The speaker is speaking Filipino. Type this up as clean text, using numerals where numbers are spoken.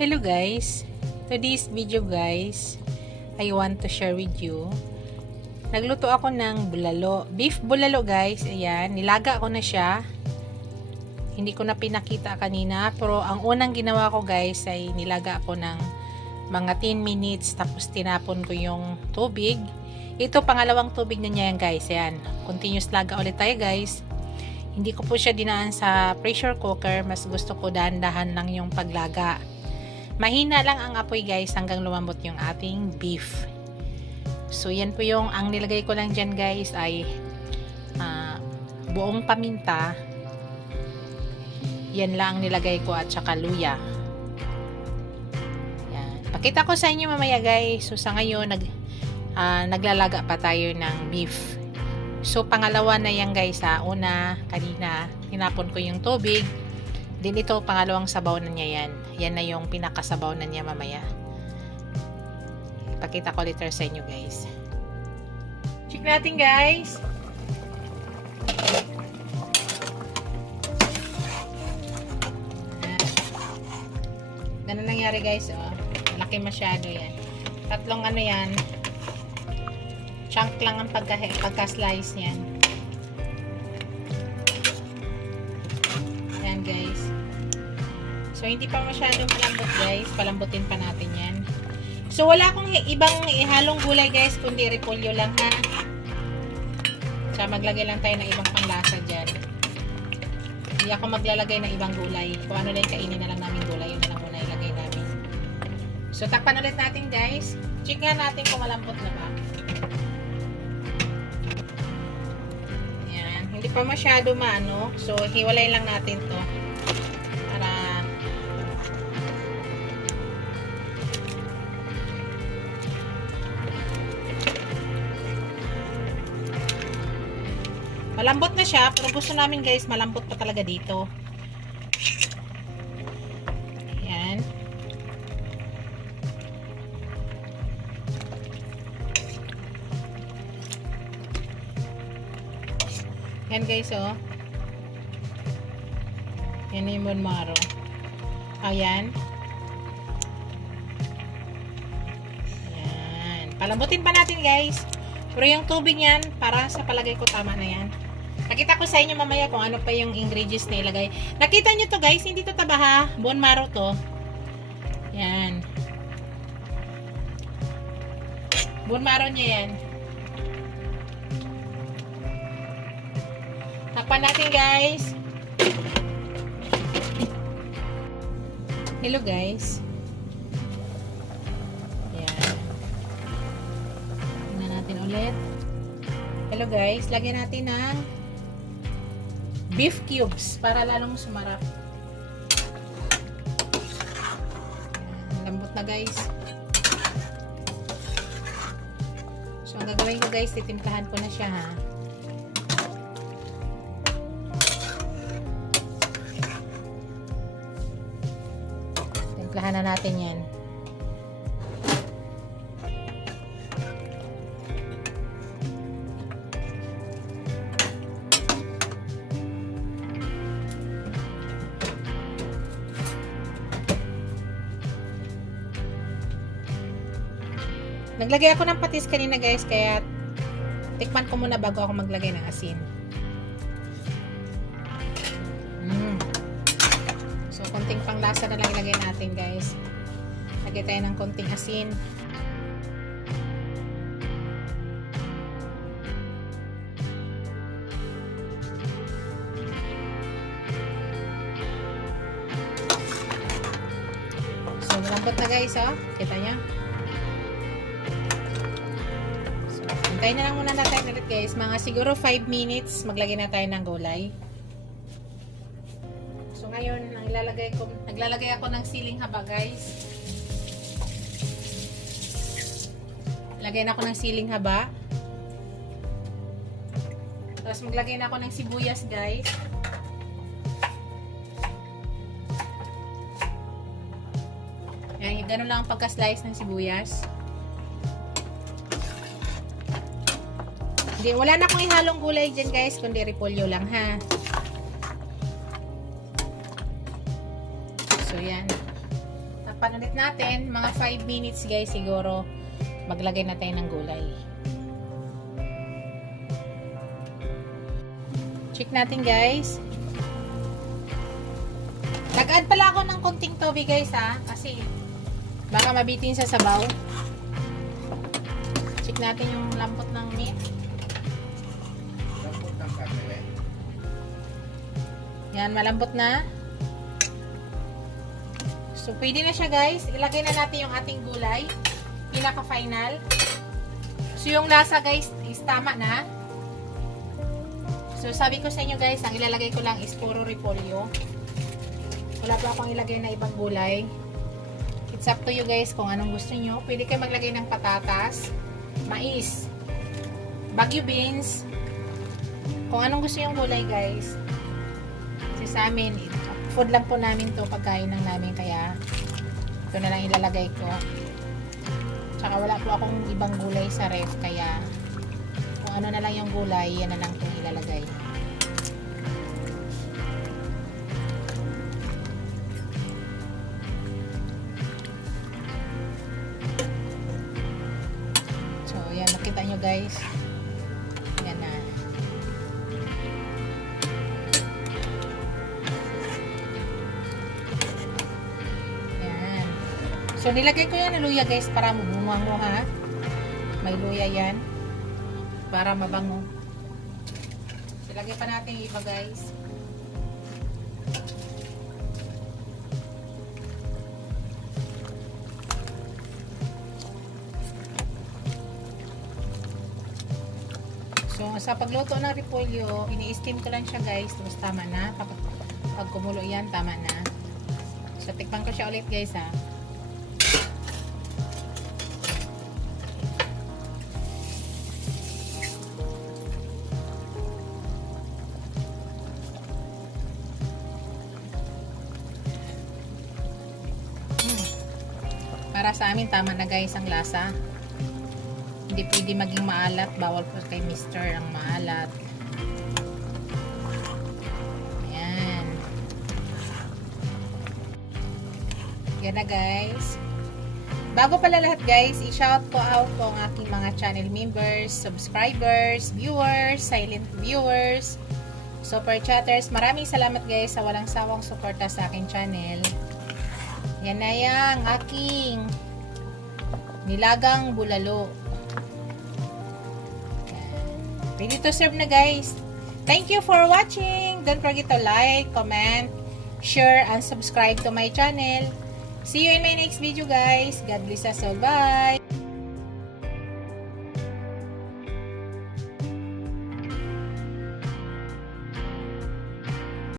Hello guys, today's video guys, I want to share with you. Nagluto ako ng bulalo, beef bulalo guys. Ayan, nilaga ko na siya. Hindi ko na pinakita kanina, pero ang unang ginawa ko guys ay nilaga ako ng mga 10 minutes, tapos tinapon ko yung tubig. Ito pangalawang tubig na niya yan guys. Ayan, continuous laga ulit tayo guys. Hindi ko po siya dinaan sa pressure cooker, mas gusto ko dahan-dahan lang yung paglaga. Mahina lang ang apoy guys hanggang lumambot yung ating beef. So yan po yung ang nilagay ko lang dyan guys ay buong paminta. Yan lang ang nilagay ko at saka luya. Yan. Pakita ko sa inyo mamaya guys. So sa ngayon naglalaga pa tayo ng beef. So pangalawa na yan guys ha. Una kanina tinapon ko yung tubig. Din ito, pangalawang sabaw na niya yan. Yan na yung pinakasabaw na niya mamaya. Pakita ko later sa inyo guys. Check natin guys. Ganun nangyari guys. Oh. Malaki masyado yan. Tatlong ano yan. Chunk lang ang pagka-slice yan. Yan guys. So hindi pa masyadong malambot guys. Palambutin pa natin yan. So wala akong ibang ihalong gulay guys, kundi repolyo lang ha. So maglagay lang tayo ng ibang panglasa dyan. Hindi ako maglalagay ng ibang gulay. Kung ano lang kainin na lang namin gulay, yun na lang muna ilagay namin. So takpan ulit natin guys. Check nga natin kung malambot na ba. Yan. Hindi pa masyado maano. So hiwalay lang natin to. Malambot na siya, pero gusto namin guys, malambot pa talaga dito. Ayan. Ayan guys, oh. Yan na yung bone marrow. Ayan. Ayan. Palambutin pa natin guys. Pero yung tubig yan, para sa palagay ko tama na yan. Nakita ko sa inyo mamaya kung ano pa yung ingredients na ilagay. Nakita nyo to guys, hindi to taba ha. Bone marrow to. Yan. Bone marrow niya yan. Takpan natin guys. Hello guys. Yan. Tingnan natin ulit. Hello guys, lagyan natin ng beef cubes para lalong sumarap. Lambot na guys. So ang gagawin ko guys, titimplahan ko na siya ha. Timplahan na natin yan. Naglagay ako ng patis kanina guys, kaya tikman ko muna bago ako maglagay ng asin. So, konting panglasa na lang ilagay natin guys. Lagay tayo ng konting asin. So, malambot na guys, oh. Kita nyo? Antayin na lang muna natin ulit guys. Mga siguro 5 minutes maglagay na tayo ng gulay. So ngayon, naglalagay ako ng siling haba guys. Lagay na ako ng siling haba. Tapos maglagay na ako ng sibuyas guys. Yan, ganun lang ang pagka-slice ng sibuyas. Hindi, wala na akong ihalong gulay dyan guys, kundi repolyo lang ha. So yan. Takpan ulit natin. Mga 5 minutes guys siguro. Maglagay na tayo ng gulay. Check natin guys. Nag-add pala ako ng konting tubig guys ha. Kasi baka mabitin sa sabaw. Check natin yung lambot ng meat. Lambot ng karne. Yan, malambot na. So, pwede na siya guys. Ilagay na natin yung ating gulay. Pinaka-final. So, yung lasa guys is tama na. So, sabi ko sa inyo guys, ang ilalagay ko lang is puro repolyo. Wala pa akong ilagay na ibang gulay. It's up to you guys kung anong gusto nyo. Pwede kayo maglagay ng patatas, mais, Baguio beans. Kung anong gusto yung gulay guys. Kasi sa amin, food lang po namin to, pagkain lang namin, kaya ito na lang ilalagay ko. Tsaka wala po akong ibang gulay sa ref, kaya kung ano na lang yung gulay, yan na lang itong ilalagay. So yan, nakita nyo guys, yan na. So, nilagay ko yan ng luya guys para mabango ha. May luya yan. Para mabango. So, lagay pa natin yung iba guys. So, sa pagluto ng repolyo, ini-steam ko lang siya guys. Tapos tama na. Pag kumulo yan, tama na. So, tikman ko siya ulit guys ha. Para sa amin, tama na guys ang lasa. Hindi pwede maging maalat. Bawal po kay Mr. ang maalat. Ayan. Yan na guys. Bago pala lahat guys, i-shout ko out po ang aking mga channel members, subscribers, viewers, silent viewers, super chatters. Maraming salamat guys sa walang sawang suporta sa aking channel. Yan na yung aking nilagang bulalo. Yan. Ready to serve na guys. Thank you for watching. Don't forget to like, comment, share, and subscribe to my channel. See you in my next video guys. God bless us all. Bye!